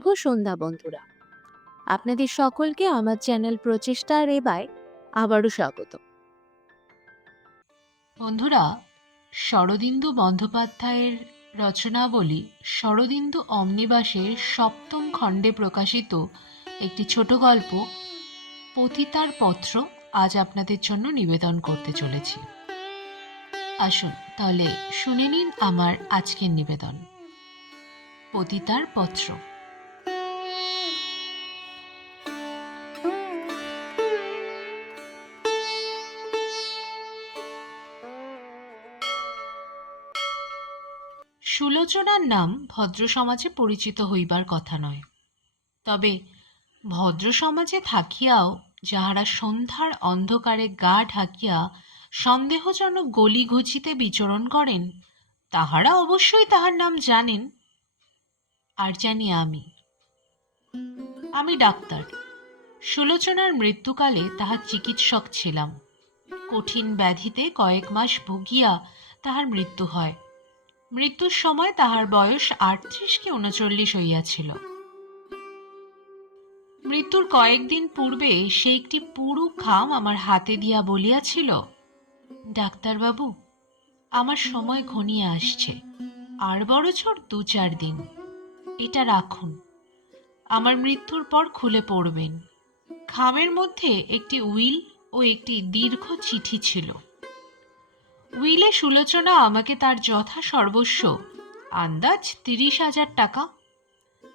শুভ সন্ধ্যা বন্ধুরা। আপনাদের সকলকে আমার চ্যানেল প্রচেষ্টার এবায় আবারও স্বাগত। বন্ধুরা, শরদিন্দু বন্দ্যোপাধ্যায়ের রচনাবলী শরদিন্দু অমনিবাসের সপ্তম খণ্ডে প্রকাশিত একটি ছোট গল্প পতিতার পত্র আজ আপনাদের জন্য নিবেদন করতে চলেছি। আসুন তাহলে শুনে নিন আমার আজকের নিবেদন, পতিতার পত্র। সুলোচনার নাম ভদ্র সমাজে পরিচিত হইবার কথা নয়, তবে ভদ্র সমাজে থাকিয়াও যাহারা সন্ধ্যার অন্ধকারে গা ঢাকিয়া সন্দেহজনক গলিঘুচিতে বিচরণ করেন, তাহারা অবশ্যই তাহার নাম জানেন। আর জানি আমি ডাক্তার। সুলোচনার মৃত্যুকালে তাহার চিকিৎসক ছিলাম। কঠিন ব্যাধিতে কয়েক মাস ভুগিয়া তাহার মৃত্যু হয়। মৃত্যুর সময় তাহার বয়স ৩৮ কি ৩৯ হইয়াছিল। মৃত্যুর কয়েকদিন পূর্বে সে একটি পুরু খাম আমার হাতে দিয়া বলিয়াছিল, ডাক্তারবাবু, আমার সময় ঘনিয়ে আসছে, আর বড়জোর ২-৪ দিন, এটা রাখুন, আমার মৃত্যুর পর খুলে পড়বেন। খামের মধ্যে একটি উইল ও একটি দীর্ঘ চিঠি ছিল। উইলে সুলোচনা আমাকে তার যথা সর্বস্ব, আন্দাজ ৩০,০০০ টাকা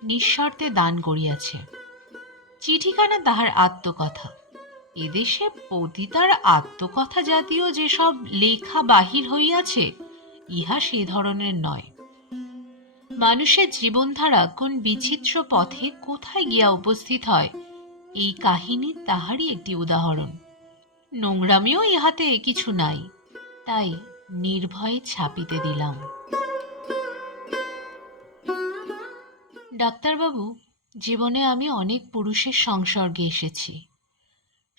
নিঃশর্তে দান করিয়াছে। চিঠিখানা তাহার আত্মকথা। এদেশে পতিতার আত্মকথা জাতীয় যেসব লেখা বাহির হইয়াছে, ইহা সে ধরনের নয়। মানুষের জীবনধারা কোন বিচিত্র পথে কোথায় গিয়া উপস্থিত হয়, এই কাহিনী তাহারই একটি উদাহরণ। নোংরামিও ইহাতে কিছু নাই, তাই নির্ভয়ে ছাপিতে দিলাম। ডাক্তারবাবু, জীবনে আমি অনেক পুরুষের সংসর্গে এসেছি।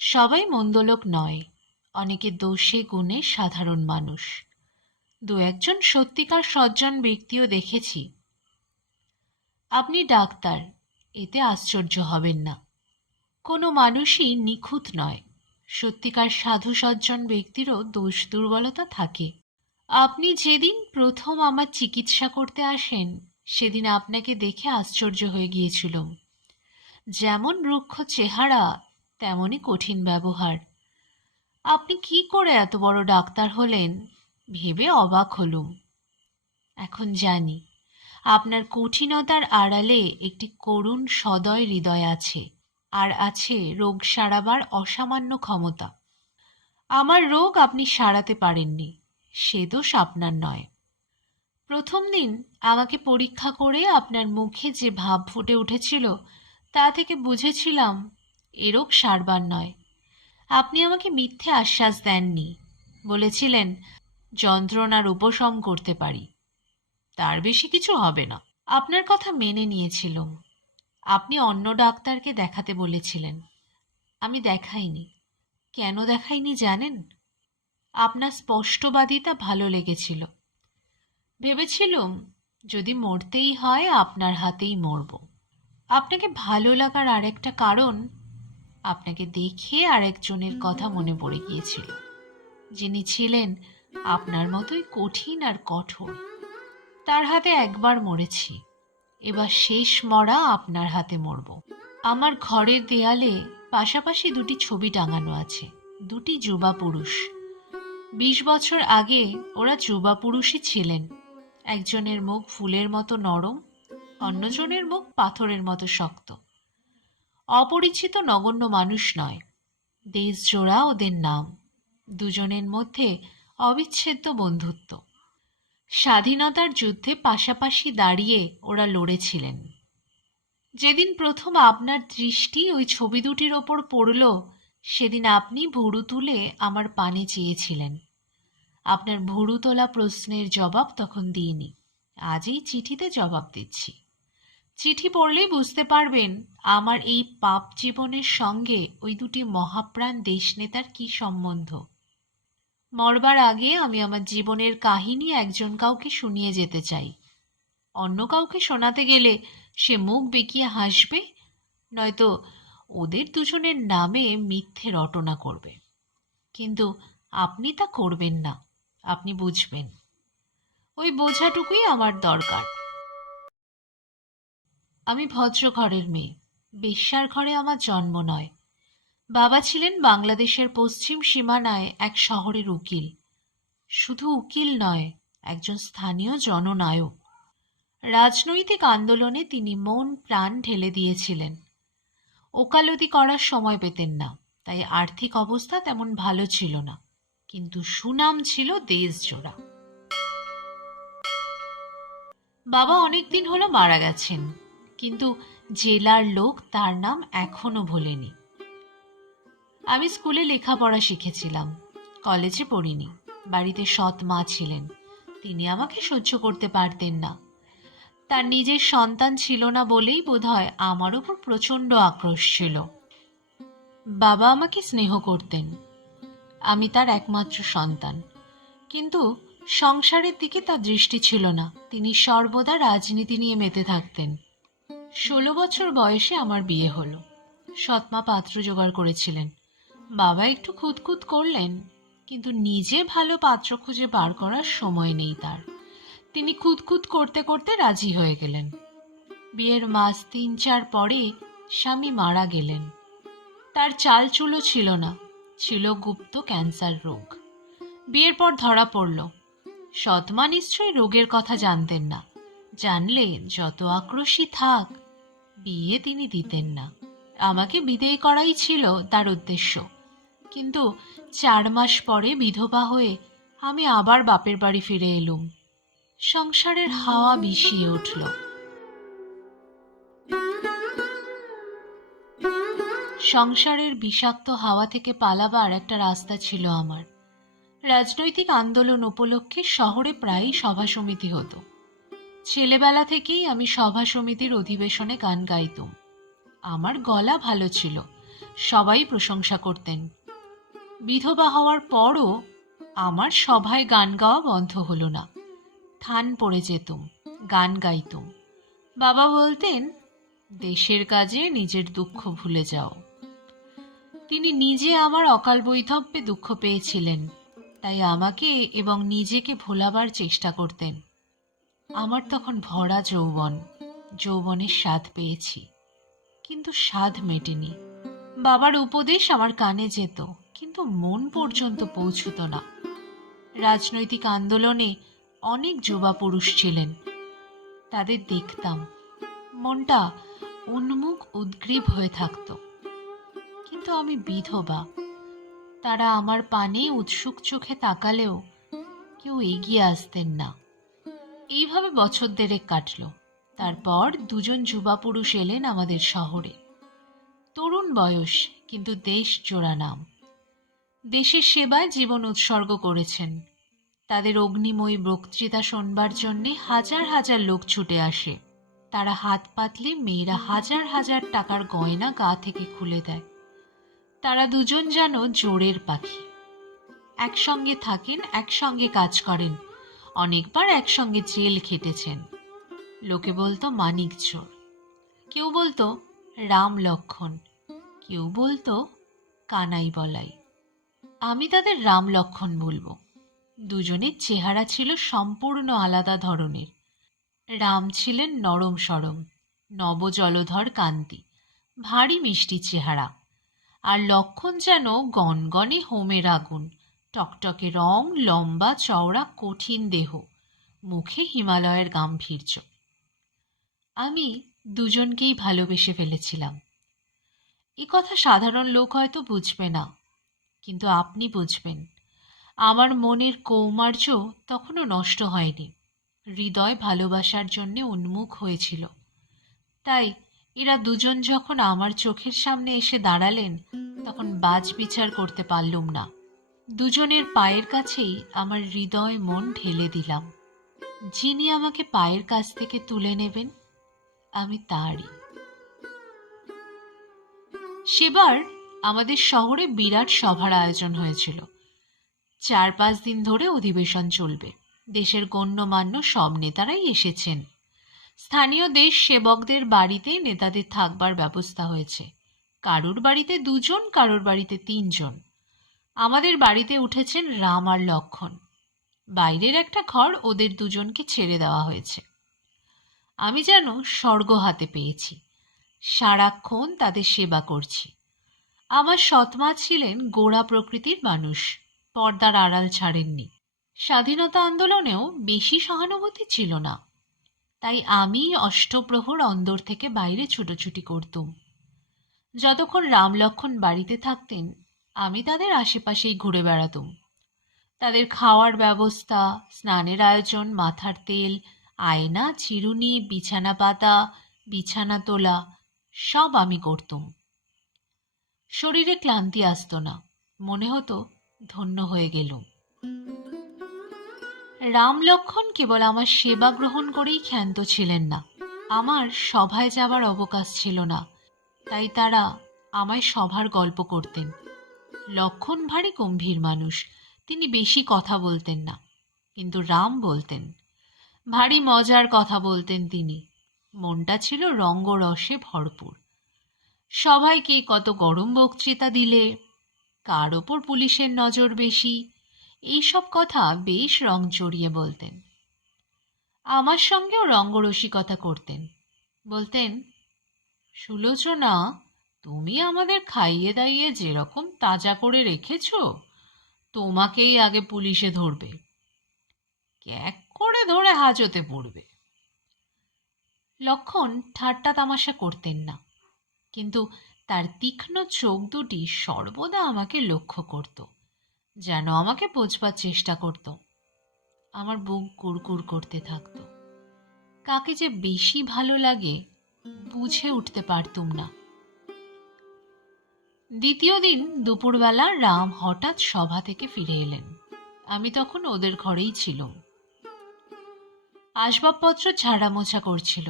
সবাই মন্দলোক নয়, অনেকে দোষে গুণে সাধারণ মানুষ। ২-১ সত্যিকার সজ্জন ব্যক্তিও দেখেছি। আপনি ডাক্তার, এতে আশ্চর্য হবেন না। কোনো মানুষই নিখুঁত নয়। সত্যিকার সাধু সজ্জন ব্যক্তিরও দোষ দুর্বলতা থাকে। আপনি যেদিন প্রথম আমার চিকিৎসা করতে আসেন, সেদিন আপনাকে দেখে আশ্চর্য হয়ে গিয়েছিলাম। যেমন রুক্ষ চেহারা, তেমনই কঠিন ব্যবহার। আপনি কি করে এত বড় ডাক্তার হলেন ভেবে অবাক হলুম। এখন জানি, আপনার কঠিনতার আড়ালে একটি করুণ সদয় হৃদয় আছে, আর আছে রোগ সারাবার অসামান্য ক্ষমতা। আমার রোগ আপনি সারাতে পারেননি, সে দোষ আপনার নয়। প্রথম দিন আমাকে পরীক্ষা করে আপনার মুখে যে ভাব ফুটে উঠেছিল, তা থেকে বুঝেছিলাম এ রোগ সারবার নয়। আপনি আমাকে মিথ্যে আশ্বাস দেননি, বলেছিলেন যন্ত্রণার উপশম করতে পারি, তার বেশি কিছু হবে না। আপনার কথা মেনে নিয়েছিলাম। আপনি অন্য ডাক্তারকে দেখাতে বলেছিলেন, আমি দেখাইনি। কেন দেখাইনি জানেন? আপনার স্পষ্টবাদিতা ভালো লেগেছিল। ভেবেছিলুম যদি মরতেই হয় আপনার হাতেই মরব। আপনাকে ভালো লাগার আরেকটা কারণ, আপনাকে দেখে আরেকজনের কথা মনে পড়ে গিয়েছিল, যিনি ছিলেন আপনার মতোই কঠিন আর কঠোর। তার হাতে একবার মরেছি, এবার শেষ মরা আপনার হাতে মরব। আমার ঘরের দেয়ালে পাশাপাশি ২টি ছবি টাঙানো আছে, ২টি যুবা পুরুষ। ২০ বছর আগে ওরা যুবা পুরুষই ছিলেন। একজনের মুখ ফুলের মতো নরম, অন্যজনের মুখ পাথরের মতো শক্ত। অপরিচিত নগণ্য মানুষ নয়, দেশজোড়া ওদের নাম। দুজনের মধ্যে অবিচ্ছেদ্য বন্ধুত্ব। স্বাধীনতার যুদ্ধে পাশাপাশি দাঁড়িয়ে ওরা লড়েছিলেন। যেদিন প্রথম আপনার দৃষ্টি ওই ছবি দুটির ওপর পড়ল, সেদিন আপনি ভুরু তুলে আমার পানে চেয়েছিলেন। আপনার ভুরু তোলা প্রশ্নের জবাব তখন দিইনি, আজই চিঠিতে জবাব দিচ্ছি। চিঠি পড়লেই বুঝতে পারবেন আমার এই পাপ জীবনের সঙ্গে ওই ২টি মহাপ্রাণ দেশনেতার কি সম্বন্ধ। মরবার আগে আমি আমার জীবনের কাহিনী একজন কাউকে শুনিয়ে যেতে চাই। অন্য কাউকে শোনাতে গেলে সে মুখ বেঁকিয়ে হাসবে, নয়তো ওদের দুজনের নামে মিথ্যে রটনা করবে। কিন্তু আপনি তা করবেন না, আপনি বুঝবেন। ওই বোঝাটুকুই আমার দরকার। আমি ভদ্র ঘরের মেয়ে, বেশ্যার ঘরে আমার জন্ম নয়। বাবা ছিলেন বাংলাদেশের পশ্চিম সীমানায় এক শহরের উকিল। শুধু উকিল নয়, একজন স্থানীয় জননায়ক। রাজনৈতিক আন্দোলনে তিনি মন প্রাণ ঢেলে দিয়েছিলেন। ওকালতি করার সময় পেতেন না, তাই আর্থিক অবস্থা তেমন ভালো ছিল না, কিন্তু সুনাম ছিল দেশজোড়া। বাবা অনেকদিন হলো মারা গেছেন, কিন্তু জেলার লোক তার নাম এখনো ভোলেনি। আমি স্কুলে লেখাপড়া শিখেছিলাম, কলেজে পড়িনি। বাড়িতে সৎ মা ছিলেন, তিনি আমাকে সহ্য করতে পারতেন না। তার নিজের সন্তান ছিল না বলেই বোধহয় আমার উপর প্রচণ্ড আক্রোশ ছিল। বাবা আমাকে স্নেহ করতেন, আমি তার একমাত্র সন্তান, কিন্তু সংসারের দিকে তার দৃষ্টি ছিল না। তিনি সর্বদা রাজনীতি নিয়ে মেতে থাকতেন। 16 বছর বয়সে আমার বিয়ে হলো। সৎমা পাত্র জোগাড় করেছিলেন। বাবা একটু খুঁতখুত করলেন, কিন্তু নিজে ভালো পাত্র খুঁজে বার করার সময় নেই তার। তিনি খুঁতখুত করতে করতে রাজি হয়ে গেলেন। বিয়ের মাস 3-4 পরে স্বামী মারা গেলেন। তার চালচুলো ছিল না, ছিল গুপ্ত ক্যান্সার রোগ। বিয়ের পর ধরা পড়ল। সৎমা নিশ্চয়ই রোগের কথা জানতেন না, জানলে যত আক্রোশী থাক, বিয়ে তিনি দিতেন না। আমাকে বিদেয় করাই ছিল তার উদ্দেশ্য। কিন্তু 4 মাস পরে বিধবা হয়ে আমি আবার বাপের বাড়ি ফিরে এলুম। সংসারের হাওয়া বিষিয়ে উঠল। সংসারের বিষাক্ত হাওয়া থেকে পালাবার একটা রাস্তা ছিল আমার। রাজনৈতিক আন্দোলন উপলক্ষে শহরে প্রায়ই সভা সমিতি হতো। ছেলেবেলা থেকেই আমি সভা সমিতির অধিবেশনে গান গাইতুম। আমার গলা ভালো ছিল, সবাই প্রশংসা করতেন। বিধবা হওয়ার পরও আমার সভায় গান গাওয়া বন্ধ হলো না। থান পড়ে যেতুম, গান গাইতুম। বাবা বলতেন, দেশের কাজে নিজের দুঃখ ভুলে যাও। তিনি নিজে আমার অকাল বৈধব্যে দুঃখ পেয়েছিলেন, তাই আমাকে এবং নিজেকে ভোলাবার চেষ্টা করতেন। আমার তখন ভরা যৌবন, যৌবনের স্বাদ পেয়েছি, কিন্তু স্বাদ মেটেনি। বাবার উপদেশ আমার কানে যেত, কিন্তু মন পর্যন্ত পৌঁছত না। রাজনৈতিক আন্দোলনে অনেক যুবা পুরুষ ছিলেন, তাদের দেখতাম, মনটা উন্মুখ উদ্গ্রীব হয়ে থাকত। কিন্তু আমি বিধবা, তারা আমার পানে উৎসুক চোখে তাকালেও কেউ এগিয়ে আসতেন না। এইভাবে বছর দেড়েক কাটল। তারপর 2 যুবা পুরুষ এলেন আমাদের শহরে। তরুণ বয়স, কিন্তু দেশ জোড়া নাম। দেশের সেবায় জীবন উৎসর্গ করেছেন। তাদের অগ্নিময়ী বক্তৃতা শোনবার জন্যে হাজার হাজার লোক ছুটে আসে। তারা হাত পাতলে মেয়েরা হাজার হাজার টাকার গয়না গা থেকে খুলে দেয়। তারা দুজন যেন জোরের পাখি। একসঙ্গে থাকেন, একসঙ্গে কাজ করেন, অনেকবার একসঙ্গে জেল খেটেছেন। লোকে বলতো মানিক চোর, কেউ বলতো রাম লক্ষণ, কেউ বলতো কানাই বলাই। আমি তাদের রাম লক্ষণ বলবো। দুজনের চেহারা ছিল সম্পূর্ণ আলাদা ধরনের। রাম ছিলেন নরম সরম, নবজলধর কান্তি, ভারী মিষ্টি চেহারা। আর লক্ষণ যেন গনগনে হোমের আগুন, টকটকে রং, লম্বা চওড়া কঠিন দেহ, মুখে হিমালয়ের গাম্ভীর্য। আমি দুজনকেই ভালোবেসে ফেলেছিলাম। এ কথা সাধারণ লোক হয়তো বুঝবে না, কিন্তু আপনি বুঝবেন। আমার মনের কৌমার্য তখনও নষ্ট হয়নি। হৃদয় ভালোবাসার জন্যে উন্মুখ হয়েছিল। তাই এরা দুজন যখন আমার চোখের সামনে এসে দাঁড়ালেন, তখন বাজ বিচার করতে পারলুম না। দুজনের পায়ের কাছেই আমার হৃদয় মন ঢেলে দিলাম। যিনি আমাকে পায়ের কাছ থেকে তুলে নেবেন, আমি তারই। সেবার আমাদের শহরে বিরাট সভার আয়োজন হয়েছিল। 4-5 দিন ধরে অধিবেশন চলবে। দেশের গণ্যমান্য সব নেতারাই এসেছেন। স্থানীয় দেশ সেবকদের বাড়িতে নেতাদের থাকবার ব্যবস্থা হয়েছে। কারুর বাড়িতে 2 জন, কারুর বাড়িতে 3 জন। আমাদের বাড়িতে উঠেছেন রাম আর লক্ষণ। বাইরের একটা ঘর ওদের 2জনকে ছেড়ে দেওয়া হয়েছে। আমি যেন স্বর্গ হাতে পেয়েছি। সারাক্ষণ তাদের সেবা করছি। আমার সৎমা ছিলেন গোঁড়া প্রকৃতির মানুষ, পর্দার আড়াল ছাড়েননি। স্বাধীনতা আন্দোলনেও বেশি সহানুভূতি ছিল না, তাই আমি অষ্টপ্রহর অন্দর থেকে বাইরে ছুটোছুটি করতুম। যতক্ষণ রাম লক্ষণ বাড়িতে থাকতেন আমি তাদের আশেপাশেই ঘুরে বেড়াতুম। তাদের খাওয়ার ব্যবস্থা, স্নানের আয়োজন, মাথার তেল, আয়না, চিরুনি, বিছানা পাতা, বিছানা তোলা সব আমি করতুম। শরীরে ক্লান্তি আসতো না, মনে হতো ধন্য হয়ে গেলুম। রাম লক্ষণ কেবল আমার সেবা গ্রহণ করেই ক্ষান্ত ছিলেন না। আমার সভায় যাবার অবকাশ ছিল না, তাই তারা আমায় সভার গল্প করতেন। লক্ষণ ভারী গম্ভীর মানুষ, তিনি বেশি কথা বলতেন না, কিন্তু রাম বলতেন। ভারী মজার কথা বলতেন তিনি। মনটা ছিল রঙ্গরসে ভরপুর। সবাই কে কত গরম বক্তৃতা দিলে, কার ওপর পুলিশের নজর বেশি, এইসব কথা বেশ রং চড়িয়ে বলতেন। আমার সঙ্গেও রঙ্গরসিকতা করতেন। বলতেন, সুলোচনা, তুমি আমাদের খাইয়ে দাইয়ে যেরকম তাজা করে রেখেছ, তোমাকেই আগে পুলিশে ধরবে, ক্যাক করে ধরে হাজতে পড়বে। লক্ষণ ঠাট্টা তামাশা করতেন না, কিন্তু তার তীক্ষ্ণ চোখ দুটি সর্বদা আমাকে লক্ষ্য করত, যেন আমাকে বোঝবার চেষ্টা করত। আমার বুক কুড়কুড় করতে থাকত। কাকে যে বেশি ভালো লাগে বুঝে উঠতে পারতুম না। দ্বিতীয় দিন দুপুরবেলা রাম হঠাৎ সভা থেকে ফিরে এলেন। আমি তখন ওদের ঘরেই ছিলাম। আসবাবপত্র ঝাড়া মোছা করছিল।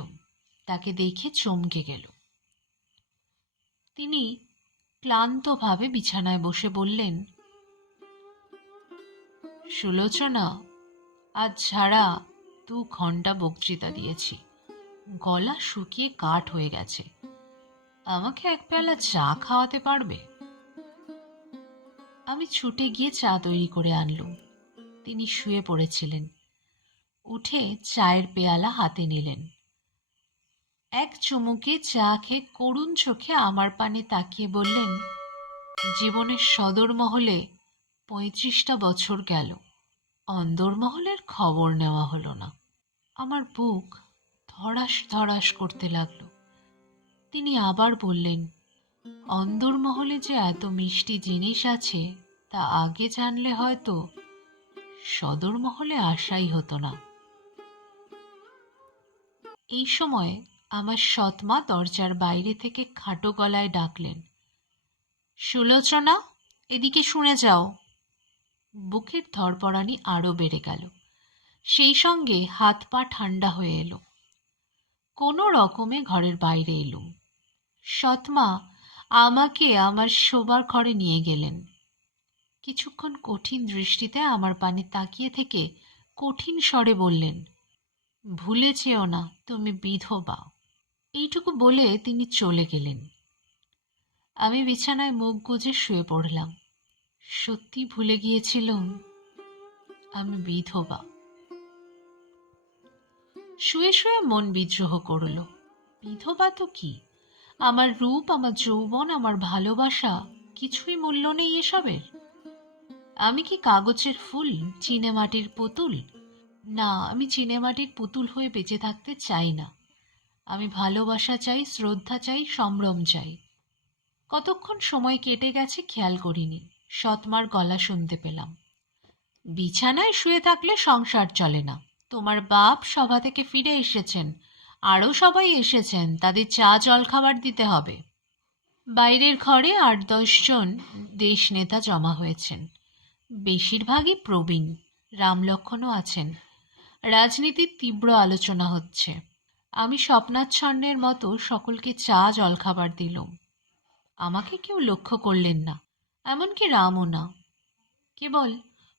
তাকে দেখে চমকে গেল। তিনি ক্লান্তভাবে বিছানায় বসে বললেন, সুলোচনা, আজ ঝাড়া 2 ঘন্টা বক্তৃতা দিয়েছি, গলা শুকিয়ে কাঠ হয়ে গেছে। আমাকে 1 পেয়ালা চা খাওয়াতে পারবে? আমি ছুটে গিয়ে চা তৈরি করে আনলুম। তিনি শুয়ে পড়েছিলেন। উঠে চায়ের পেয়ালা হাতে নিলেন। এক চুমুকে চা খেয়ে করুণ চোখে আমার পানে তাকিয়ে বললেন, জীবনের সদরমহলে 35টা বছর গেল, অন্দরমহলের খবর নেওয়া হলো না। আমার বুক ধড়াস ধড়াস করতে লাগলো। তিনি আবার বললেন, অন্দরমহলে যে এত মিষ্টি জিনিস আছে তা আগে জানলে হয়তো সদরমহলে আসাই হতো না। এই সময় আমার সৎমা দরজার বাইরে থেকে খাটো গলায় ডাকলেন, সুলোচনা, এদিকে শুনে যাও। বুকের ধড়পড়ানি আরো বেড়ে গেল। সেই সঙ্গে হাত পা ঠান্ডা হয়ে এলো। কোনো রকমে ঘরের বাইরে এলুম। সৎমা আমাকে আমার শোবার ঘরে নিয়ে গেলেন। কিছুক্ষণ কঠিন দৃষ্টিতে আমার পানে তাকিয়ে থেকে কঠিন স্বরে বললেন, ভুলে যেও না তুমি বিধবা। এইটুকু বলে তিনি চলে গেলেন। আমি বিছানায় মুখ গুজে শুয়ে পড়লাম। সত্যি ভুলে গিয়েছিলাম আমি বিধবা। শুয়ে শুয়ে মন বিদ্রোহ করল। বিধবা তো কি, আমার রূপ, আমার যৌবন, আমার ভালোবাসা কিছুই মূল্য নেই এসবের। আমি কি কাগজের ফুল, চিনেমাটির পুতুল? না, আমি চিনেমাটির পুতুল হয়ে বেঁচে থাকতে চাই না। আমি ভালোবাসা চাই, শ্রদ্ধা চাই, সম্ভ্রম চাই। কতক্ষণ সময় কেটে গেছে খেয়াল করিনি। সৎমার গলা শুনতে পেলাম, বিছানায় শুয়ে থাকলে সংসার চলে না। তোমার বাপ সভা থেকে ফিরে এসেছেন, আরও সবাই এসেছেন, তাদের চা জল খাবার দিতে হবে। বাইরের ঘরে 8-10 জন দেশ নেতা জমা হয়েছেন। বেশিরভাগই প্রবীণ, রামলক্ষণও আছেন। রাজনীতির তীব্র আলোচনা হচ্ছে। আমি স্বপ্নাচ্ছন্নের মতো সকলকে চা জলখাবার দিলুম। আমাকে কেউ লক্ষ্য করলেন না, এমনকি রামও না। কেবল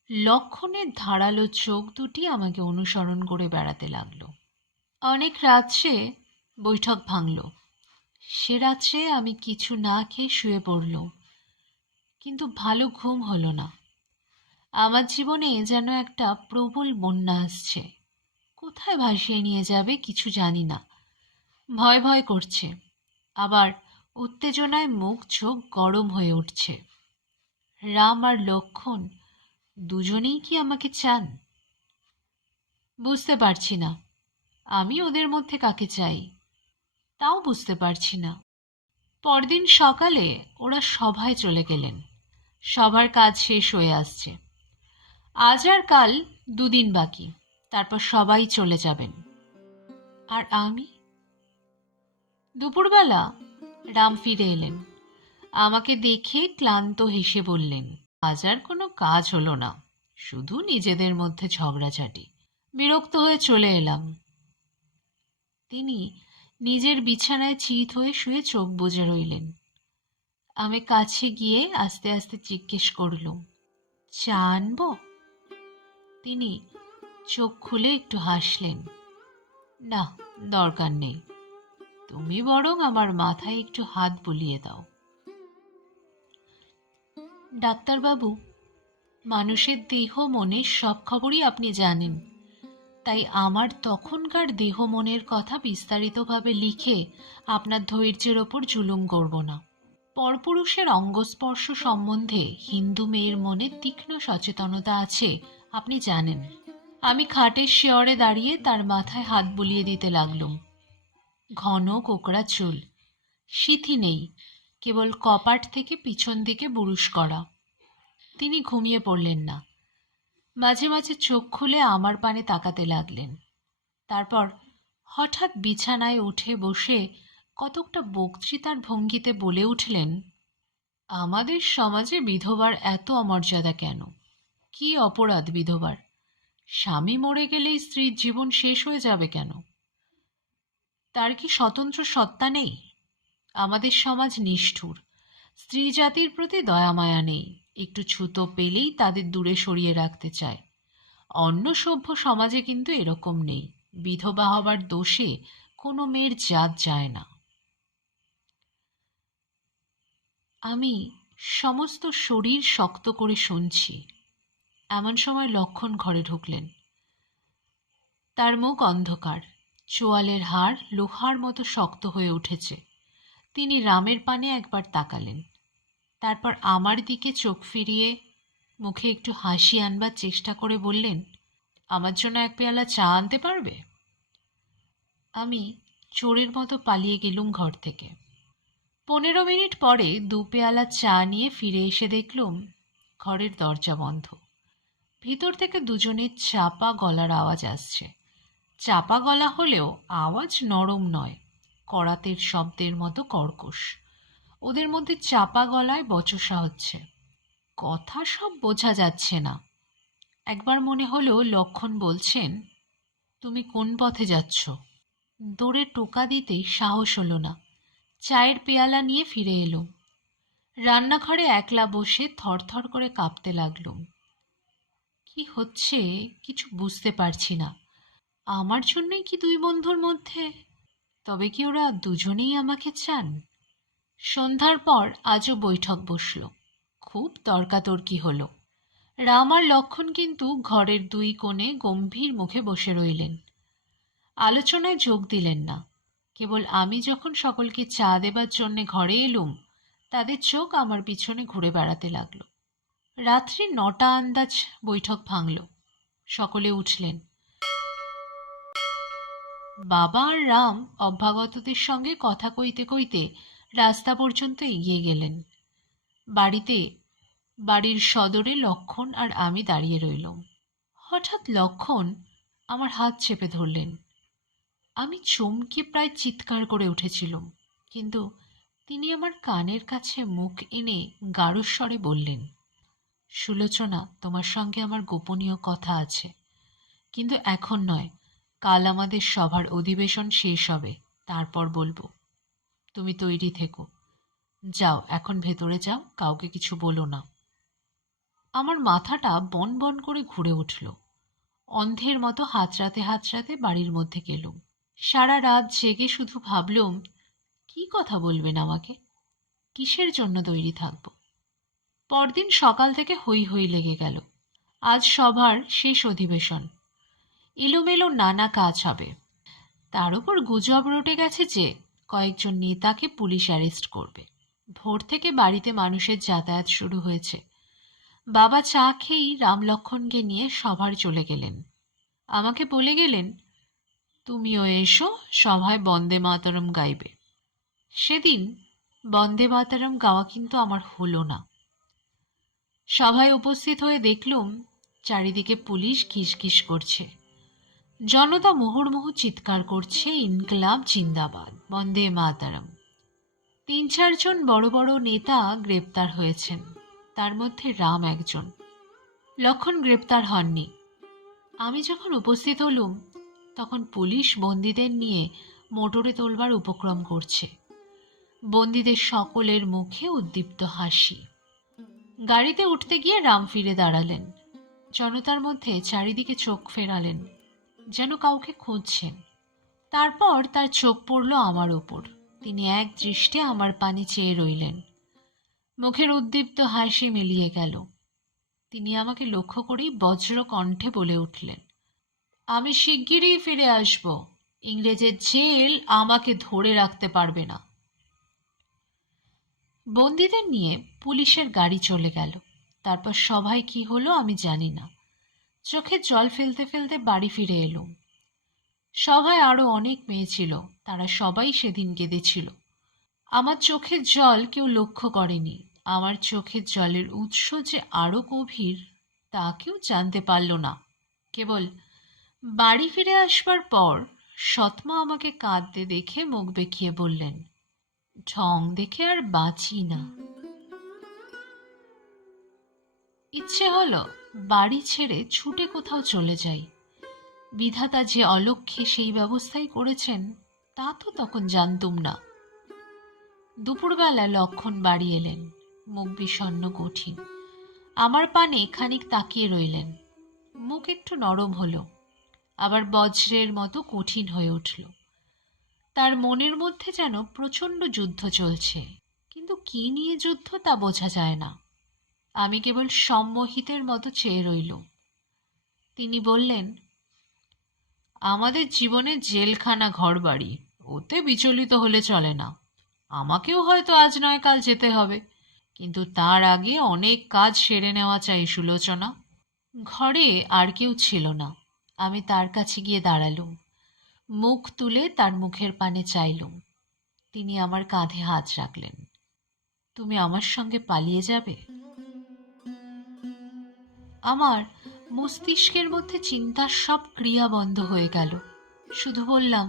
লক্ষণের ধারালো চোখ দুটি আমাকে অনুসরণ করে বেড়াতে লাগলো। অনেক রাত্রে বৈঠক ভাঙল। সে রাত্রে আমি কিছু না খেয়ে শুয়ে পড়লুম, কিন্তু ভালো ঘুম হলো না। আমার জীবনে যেন একটা প্রবল বন্যা আসছে। কোথায় ভাসিয়ে নিয়ে যাবে কিছু জানি না। ভয় ভয় করছে, আবার উত্তেজনায় মুখ চোখ গরম হয়ে উঠছে। রাম আর লক্ষণ দুজনেই কি আমাকে চান? বুঝতে পারছি না আমি ওদের মধ্যে কাকে চাই, তাও বুঝতে পারছি না। পরদিন সকালে ওরা সভায় চলে গেলেন। সভার কাজ শেষ হয়ে আসছে। আজ আর কাল দুদিন বাকি, তারপর সবাই চলে যাবেন। আর আমি? দুপুরবেলা রাম ফিরে এলেন। আমাকে দেখে ক্লান্ত হেসে বললেন, আজ আর কোনো কাজ হলো না, শুধু নিজেদের মধ্যে ঝগড়াঝাটি। বিরক্ত হয়ে চলে এলাম। তিনি নিজের বিছানায় চিত হয়ে শুয়ে চোখ বুজে রইলেন। আমি কাছে গিয়ে আস্তে আস্তে জিজ্ঞেস করলুম, চা আনবো? তিনি চোখ খুলে একটু হাসলেন। না, দরকার নেই, তুমি বরং আমার মাথায় একটু হাত বুলিয়ে দাও। ডাক্তারবাবু, মানুষের দেহ মনের সব খবরই আপনি জানেন, তাই আমার তখনকার দেহ মনের কথা বিস্তারিতভাবে লিখে আপনার ধৈর্যের ওপর জুলুম করব না। পরপুরুষের অঙ্গস্পর্শ সম্বন্ধে হিন্দু মেয়ের মনে তীক্ষ্ণ সচেতনতা আছে, আপনি জানেন। আমি খাটের শেয়ারে দাঁড়িয়ে তার মাথায় হাত বুলিয়ে দিতে লাগলুম। ঘন কোকড়া চুল, সিথি নেই, কেবল কপাট থেকে পিছন দিকে বুরুশ করা। তিনি ঘুমিয়ে পড়লেন না, মাঝে মাঝে চোখ খুলে আমার পানে তাকাতে লাগলেন। তারপর হঠাৎ বিছানায় উঠে বসে কতকটা বক্তৃতার ভঙ্গিতে বলে উঠলেন, আমাদের সমাজে বিধবার এত অমর্যাদা কেন? কি অপরাধ বিধবার? স্বামী মরে গেলেই স্ত্রীর জীবন শেষ হয়ে যাবে কেন? তার কি স্বতন্ত্র সত্তা নেই? আমাদের সমাজ নিষ্ঠুর, স্ত্রী জাতির প্রতি দয়া মায়া নেই, একটু ছুতো পেলেই তাদের দূরে সরিয়ে রাখতে চায়। অন্য সভ্য সমাজে কিন্তু এরকম নেই। বিধবা হবার দোষে কোনো মেয়ের জাত যায় না। আমি সমস্ত শরীর শক্ত করে শুনছি। এমন সময় লক্ষণ ঘরে ঢুকলেন। তার মুখ অন্ধকার, চোয়ালের হাড় লোহার মতো শক্ত হয়ে উঠেছে। তিনি রামের পানে একবার তাকালেন, তারপর আমার দিকে চোখ ফিরিয়ে মুখে একটু হাসি আনবার চেষ্টা করে বললেন, আমার জন্য এক পেয়ালা চা আনতে পারবে? আমি চোরের মতো পালিয়ে গেলুম ঘর থেকে। 15 মিনিট পরে 2 পেয়ালা চা নিয়ে ফিরে এসে দেখলুম ঘরের দরজা বন্ধ। ভিতর থেকে দুজনের চাপা গলার আওয়াজ আসছে। চাপা গলা হলেও আওয়াজ নরম নয়, করাতের শব্দের মতো কর্কশ। ওদের মধ্যে চাপা গলায় বচসা হচ্ছে, কথা সব বোঝা যাচ্ছে না। একবার মনে হলো লক্ষণ বলছেন, তুমি কোন পথে যাচ্ছ? দৌড়ে টোকা দিতে সাহস হলো না। চায়ের পেয়ালা নিয়ে ফিরে এলুম। রান্নাঘরে একলা বসে থরথর করে কাঁপতে লাগলুম। কি হচ্ছে কিছু বুঝতে পারছি না। আমার জন্যই কি দুই বন্ধুর মধ্যে? তবে কি ওরা দুজনেই আমাকে চান? সন্ধ্যার পর আজও বৈঠক বসল। খুব তর্কাতর্কি হলো। রাম আর লক্ষণ কিন্তু ঘরের দুই কোণে গম্ভীর মুখে বসে রইলেন, আলোচনায় যোগ দিলেন না। কেবল আমি যখন সকলকে চা দেবার জন্যে ঘরে এলুম, তাদের চোখ আমার পিছনে ঘুরে বেড়াতে লাগলো। রাত্রি 9টা আন্দাজ বৈঠক ভাঙল। সকলে উঠলেন। বাবা আর রাম অভ্যাগতদের সঙ্গে কথা কইতে কইতে রাস্তা পর্যন্ত এগিয়ে গেলেন। বাড়ির সদরে লক্ষণ আর আমি দাঁড়িয়ে রইলুম। হঠাৎ লক্ষণ আমার হাত চেপে ধরলেন। আমি চমকে প্রায় চিৎকার করে উঠেছিলুম, কিন্তু তিনি আমার কানের কাছে মুখ এনে গাঢ় স্বরে বললেন, সুলোচনা, তোমার সঙ্গে আমার গোপনীয় কথা আছে, কিন্তু এখন নয়, কাল আমাদের সভার অধিবেশন শেষ হবে, তারপর বলবো। তুমি তৈরি থেকো। যাও, এখন ভেতরে যাও, কাউকে কিছু বলো না। আমার মাথাটা বন বন করে ঘুরে উঠল। অন্ধের মতো হাতড়াতে হাতড়াতে বাড়ির মধ্যে গেলুম। সারা রাত জেগে শুধু ভাবলুম, কি কথা বলবেন আমাকে, কিসের জন্য তৈরি থাকব। পরদিন সকাল থেকে হৈ হৈ লেগে গেল। আজ সভার শেষ অধিবেশন, এলোমেলো নানা কাজ হবে। তার উপর গুজব রটে গেছে যে কয়েকজন নেতাকে পুলিশ অ্যারেস্ট করবে। ভোর থেকে বাড়িতে মানুষের যাতায়াত শুরু হয়েছে। বাবা চা খেয়েই রামলক্ষণকে নিয়ে সভার চলে গেলেন। আমাকে বলে গেলেন, তুমিও এসো, সভায় বন্দে মাতরম গাইবে। সেদিন বন্দে মাতরম গাওয়া কিন্তু আমার হলো না। সভায় উপস্থিত হয়ে দেখলুম চারিদিকে পুলিশ ঘিসঘিস করছে, জনতা মুহুর্মুহু চিৎকার করছে, ইনকলাব জিন্দাবাদ, বন্দে মাতরম। ৩-৪ জন বড় বড় নেতা গ্রেপ্তার হয়েছেন, তার মধ্যে রাম একজন। লক্ষণ গ্রেপ্তার হননি। আমি যখন উপস্থিত হলুম তখন পুলিশ বন্দীদের নিয়ে মোটরে তোলবার উপক্রম করছে। বন্দীদের সকলের মুখে উদ্দীপ্ত হাসি। গাড়িতে উঠতে গিয়ে রাম ফিরে দাঁড়ালেন, জনতার মধ্যে চারিদিকে চোখ ফেরালেন, যেন কাউকে খুঁজছেন। তারপর তার চোখ পড়ল আমার ওপর। তিনি এক দৃষ্টে আমার পানে চেয়ে রইলেন। মুখের উদ্দীপ্ত হাসি মিলিয়ে গেল। তিনি আমাকে লক্ষ্য করেই বজ্র কণ্ঠে বলে উঠলেন, আমি শিগগিরই ফিরে আসব। ইংরেজের জেল আমাকে ধরে রাখতে পারবে না। বন্দীদের নিয়ে পুলিশের গাড়ি চলে গেল। তারপর সভায় কি হলো আমি জানি না। চোখে জল ফেলতে ফেলতে বাড়ি ফিরে এলুম। সভায় আরো অনেক মেয়ে ছিল, তারা সবাই সেদিন কেঁদেছিল। আমার চোখের জল কেউ লক্ষ্য করেনি। আমার চোখের জলের উৎস যে আরো গভীর তা কেউ জানতে পারল না। কেবল বাড়ি ফিরে আসবার পর সৎমা আমাকে কাঁদতে দেখে মুখ বেঁকিয়ে বললেন, ঢং দেখে আর বাঁচি না। ইচ্ছে হলো বাড়ি ছেড়ে ছুটে কোথাও চলে যাই। বিধাতা যে অলক্ষ্যে সেই ব্যবস্থাই করেছেন তা তো তখন জানতুম না। দুপুরবেলা লক্ষণ বাড়ি এলেন, মুখ বিষণ্ণ কঠিন। আমার পানে খানিক তাকিয়ে রইলেন। মুখ একটু নরম হলো, আবার বজ্রের মতো কঠিন হয়ে উঠল। তার মনের মধ্যে যেন প্রচণ্ড যুদ্ধ চলছে, কিন্তু কি নিয়ে যুদ্ধ তা বোঝা যায় না। আমি কেবল সম্মোহিতের মতো চেয়ে রইলুম। তিনি বললেন, আমাদের জীবনে জেলখানা ঘরবাড়ি, ওতে বিচলিত হলে চলে না। আমাকেও হয়তো আজ নয় কাল যেতে হবে, কিন্তু তার আগে অনেক কাজ সেরে নেওয়া চাই সুলোচনা। ঘরে আর কেউ ছিল না। আমি তার কাছে গিয়ে দাঁড়ালুম, মুখ তুলে তার মুখের পানে চাইলুম। তিনি আমার কাঁধে হাত রাখলেন। তুমি আমার সঙ্গে পালিয়ে যাবে? আমার মস্তিষ্কের মধ্যে চিন্তার সব ক্রিয়া বন্ধ হয়ে গেল। শুধু বললাম,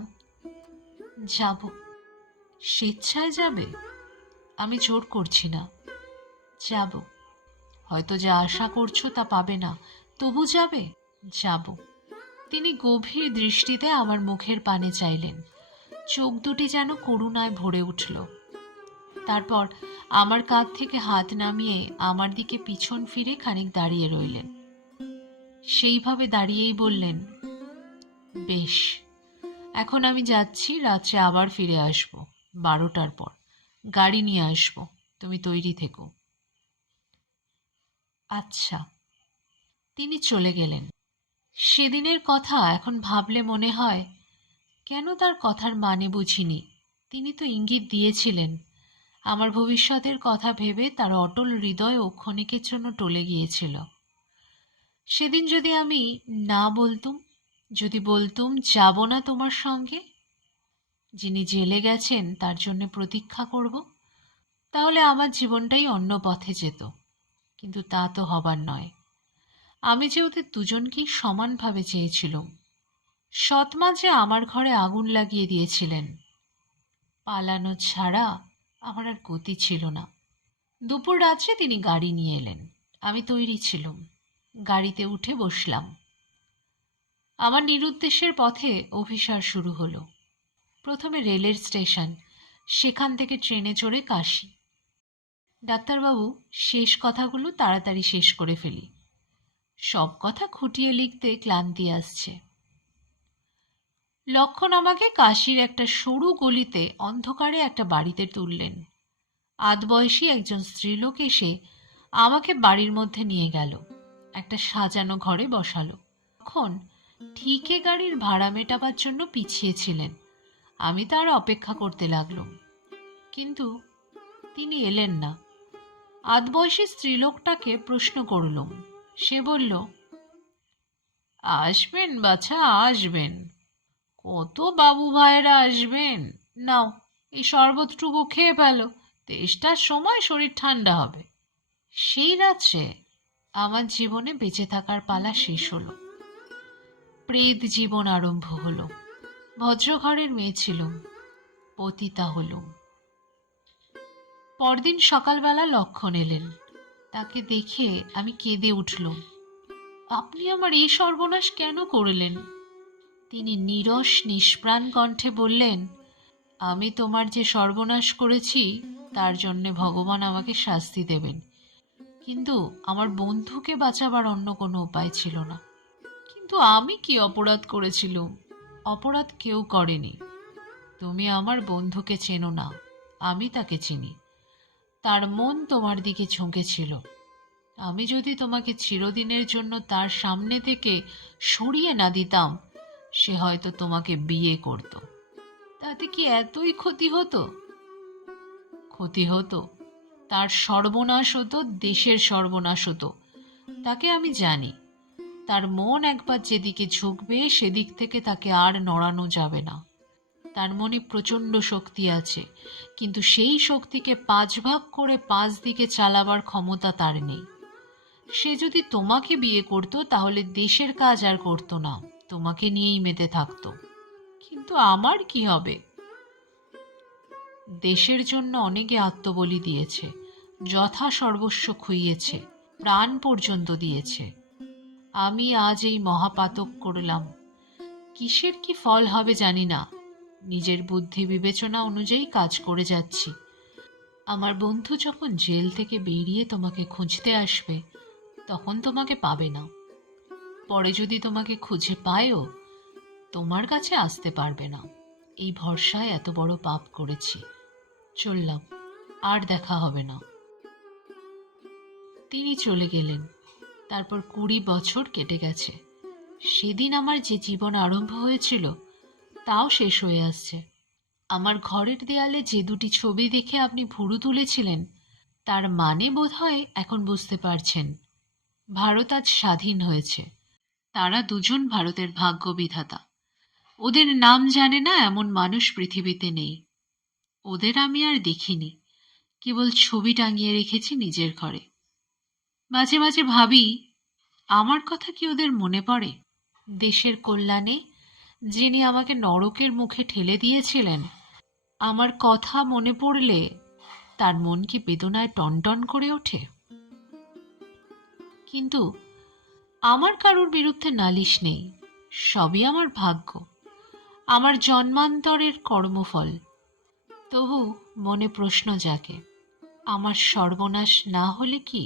যাব। স্বেচ্ছায় যাবে? আমি জোর করছি না, যাব। হয়তো যা আশা করছো তা পাবে না, তবু যাবে? যাব। তিনি গভীর দৃষ্টিতে আমার মুখের পানে চাইলেন। চোখ দুটি যেন করুণায় ভরে উঠল। তারপর আমার কাঁধ থেকে হাত নামিয়ে আমার দিকে পিছন ফিরে খানিক দাঁড়িয়ে রইলেন। সেইভাবে দাঁড়িয়েই বললেন, বেশ, এখন আমি যাচ্ছি, রাত্রে আবার ফিরে আসব 12টার পর। গাড়ি নিয়ে আসব, তুমি তৈরি থেকো। আচ্ছা। তিনি চলে গেলেন। সেদিনের কথা এখন ভাবলে মনে হয়, কেন তার কথার মানে বুঝিনি। তিনি তো ইঙ্গিত দিয়েছিলেন। আমার ভবিষ্যতের কথা ভেবে তার অটল হৃদয় ও ক্ষণিকের জন্য টলে গিয়েছিল। সেদিন যদি আমি না বলতুম, যদি বলতুম যাব না তোমার সঙ্গে, যিনি জেলে গেছেন তার জন্য প্রতীক্ষা করব, তাহলে আমার জীবনটাই অন্য পথে যেত। কিন্তু তা তো হবার নয়। আমি যে ওদের দুজনকেই সমানভাবে চেয়েছিলাম। সৎমা যে আমার ঘরে আগুন লাগিয়ে দিয়েছিলেন। পালানো ছাড়া আমার আর গতি ছিল না। দুপুর রাত্রে তিনি গাড়ি নিয়ে এলেন। আমি তৈরি ছিলাম। গাড়িতে উঠে বসলাম। আমার নিরুদ্দেশের পথে অভিসার শুরু হলো। প্রথমে রেলের স্টেশন, সেখান থেকে ট্রেনে চড়ে কাশি। ডাক্তারবাবু, শেষ কথাগুলো তাড়াতাড়ি শেষ করে ফেলি, সব কথা খুঁটিয়ে লিখতে ক্লান্তি আসছে। লক্ষণ আমাকে কাশির একটা সরু গলিতে অন্ধকারে একটা বাড়িতে তুললেন। আধবয়সী একজন স্ত্রীলোক এসে আমাকে বাড়ির মধ্যে নিয়ে গেল, একটা সাজানো ঘরে বসালো। তখন ঠিকে গাড়ির ভাড়া মেটাবার জন্য পিছিয়ে ছিলেন। আমি তার অপেক্ষা করতে লাগলাম, কিন্তু তিনি এলেন না। আধবয়সী স্ত্রীলোকটাকে প্রশ্ন করলুম। সে বলল, আসবেন বাছা, আসবেন। কত বাবু ভাইয়েরা আসবেন। নাও, এই শরবতটুকু খেয়ে ফেলো, তেষ্টার সময় শরীর ঠান্ডা হবে। সেই রাত্রে আমার জীবনে বেঁচে থাকার পালা শেষ হলো। প্রেত জীবন আরম্ভ হলো। ভদ্রঘরের মেয়ে ছিলুম, পতিতা হলুম। পরদিন সকালবেলা লক্ষণ এলেন। তাকে দেখে আমি কেঁদে উঠলুম। আপনি আমার এই সর্বনাশ কেন করলেন? তিনি নীরস নিষ্প্রাণ কণ্ঠে বললেন, আমি তোমার যে সর্বনাশ করেছি তার জন্যে ভগবান আমাকে শাস্তি দেবেন, কিন্তু আমার বন্ধুকে বাঁচাবার অন্য কোনো উপায় ছিল না। কিন্তু আমি কি অপরাধ করেছিলুম? অপরাধ কেউ করেনি। তুমি আমার বন্ধুকে চেনো না, আমি তাকে চিনি। তার মন তোমার দিকে ঝুঁকেছিল। আমি যদি তোমাকে চিরদিনের জন্য তার সামনে থেকে সরিয়ে না দিতাম, সে হয়তো তোমাকে বিয়ে করত। তাতে কি এতই ক্ষতি হতো? ক্ষতি হতো, তার সর্বনাশ হতো, দেশের সর্বনাশ হতো। তাকে আমি জানি। তার মন একবার যেদিকে ঝুঁকবে সেদিক থেকে তাকে আর নড়ানো যাবে না। তার মনে প্রচণ্ড শক্তি আছে, কিন্তু সেই শক্তিকে 5 ভাগ করে 5 দিকে চালাবার ক্ষমতা তার নেই। সে যদি তোমাকে বিয়ে করত তাহলে দেশের কাজ আর করতো না, তোমাকে নিয়েই মেতে থাকতো। কিন্তু আমার কি হবে? দেশের জন্য অনেকে আত্মবলি দিয়েছে, যথা সর্বস্ব খুইয়েছে, প্রাণ পর্যন্ত দিয়েছে। আমি আজ এই মহাপাতক করলাম। কিসের কি ফল হবে জানি না। নিজের বুদ্ধি বিবেচনা অনুযায়ী কাজ করে যাচ্ছি। আমার বন্ধু যখন জেল থেকে বেরিয়ে তোমাকে খুঁজতে আসবে, তখন তোমাকে পাবে না। পরে যদি তোমাকে খুঁজে পায়ও, তোমার কাছে আসতে পারবে না। এই ভরসায় এত বড় পাপ করেছি। চললাম, আর দেখা হবে না। তিনি চলে গেলেন। তারপর 20 বছর কেটে গেছে। সেদিন আমার যে জীবন আরম্ভ হয়েছিল তাও শেষ হয়ে আসছে। আমার ঘরের দেয়ালে যে 2টি ছবি দেখে আপনি ভুরু তুলেছিলেন, তার মানে বোধহয় এখন বুঝতে পারছেন। ভারত আজ স্বাধীন হয়েছে। তারা দুজন ভারতের ভাগ্য বিধাতা। ওদের নাম জানে না এমন মানুষ পৃথিবীতে নেই। ওদের আমি আর দেখিনি, কেবল ছবি টাঙিয়ে রেখেছি নিজের ঘরে। মাঝে মাঝে ভাবি, আমার কথা কি ওদের মনে পড়ে? দেশের কল্যাণে যিনি আমাকে নরকের মুখে ঠেলে দিয়েছিলেন, আমার কথা মনে পড়লে তার মন কি বেদনায় টনটন করে ওঠে? কিন্তু আমার কারোর বিরুদ্ধে নালিশ নেই। সবই আমার ভাগ্য, আমার জন্মান্তরের কর্মফল। তবু মনে প্রশ্ন জাগে, আমার সর্বনাশ না হলে কি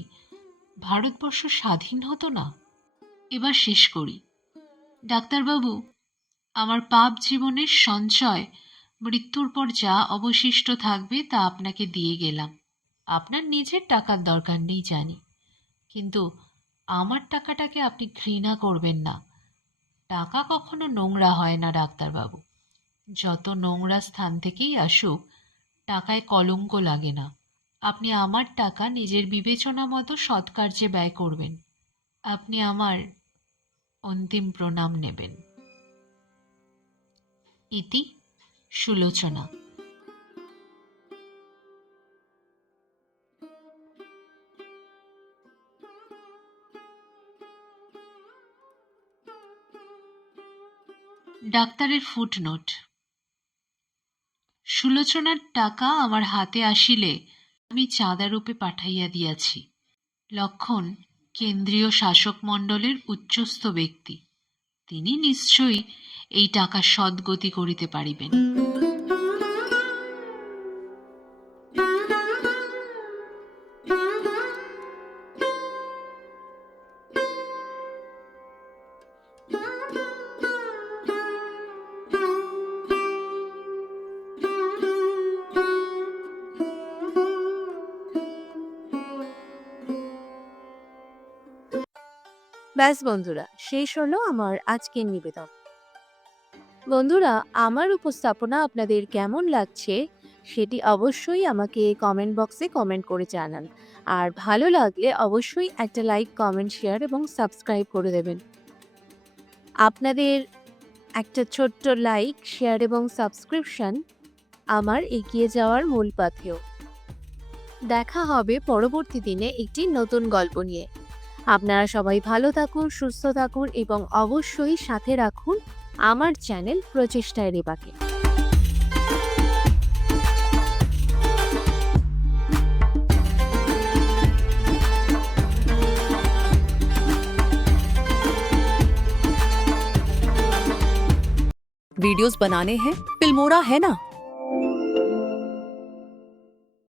ভারতবর্ষ স্বাধীন হতো না? এবার শেষ করি। ডাক্তারবাবু, আমার পাপ জীবনের সঞ্চয় মৃত্যুর পর যা অবশিষ্ট থাকবে তা আপনাকে দিয়ে গেলাম। আপনার নিজের টাকার দরকার নেই জানি, কিন্তু আমার টাকাটাকে আপনি ঘৃণা করবেন না। টাকা কখনো নোংরা হয় না ডাক্তারবাবু। যত নোংরা স্থান থেকেই আসুক, টাকায় কলঙ্ক লাগে না। আপনি আমার টাকা নিজের বিবেচনা মতো সৎকার্যে ব্যয় করবেন। আপনি আমার অন্তিম প্রণাম নেবেন। ইতি সুলোচনা। ডাক্তারের ফুটনোট। সুলোচনার টাকা আমার হাতে আসিলে আমি চাঁদারূপে পাঠাইয়া দিয়াছি। লক্ষণ কেন্দ্রীয় শাসক মণ্ডলের উচ্চস্থ ব্যক্তি। তিনি নিশ্চয়ই এই টাকা সদ্গতি করিতে পারিবেন। ব্যাস বন্ধুরা, শেষ হলো আমার আজকের নিবেদন। বন্ধুরা, আমার উপস্থাপনা আপনাদের কেমন লাগছে সেটি অবশ্যই আমাকে কমেন্ট বক্সে কমেন্ট করে জানান। আর ভালো লাগলে অবশ্যই একটা লাইক, কমেন্ট, শেয়ার এবং সাবস্ক্রাইব করে দেবেন। আপনাদের একটা ছোট্ট লাইক, শেয়ার এবং সাবস্ক্রিপশন আমার এগিয়ে যাওয়ার মূল পাথেয়। দেখা হবে পরবর্তী দিনে একটি নতুন গল্প নিয়ে। আপনারা সবাই ভালো থাকুন, সুস্থ থাকুন এবং অবশ্যই সাথে রাখুন আমার চ্যানেল প্রচেষ্টায় রেবাকে। वीडियोस बनाने हैं, फिल्मोरा है ना।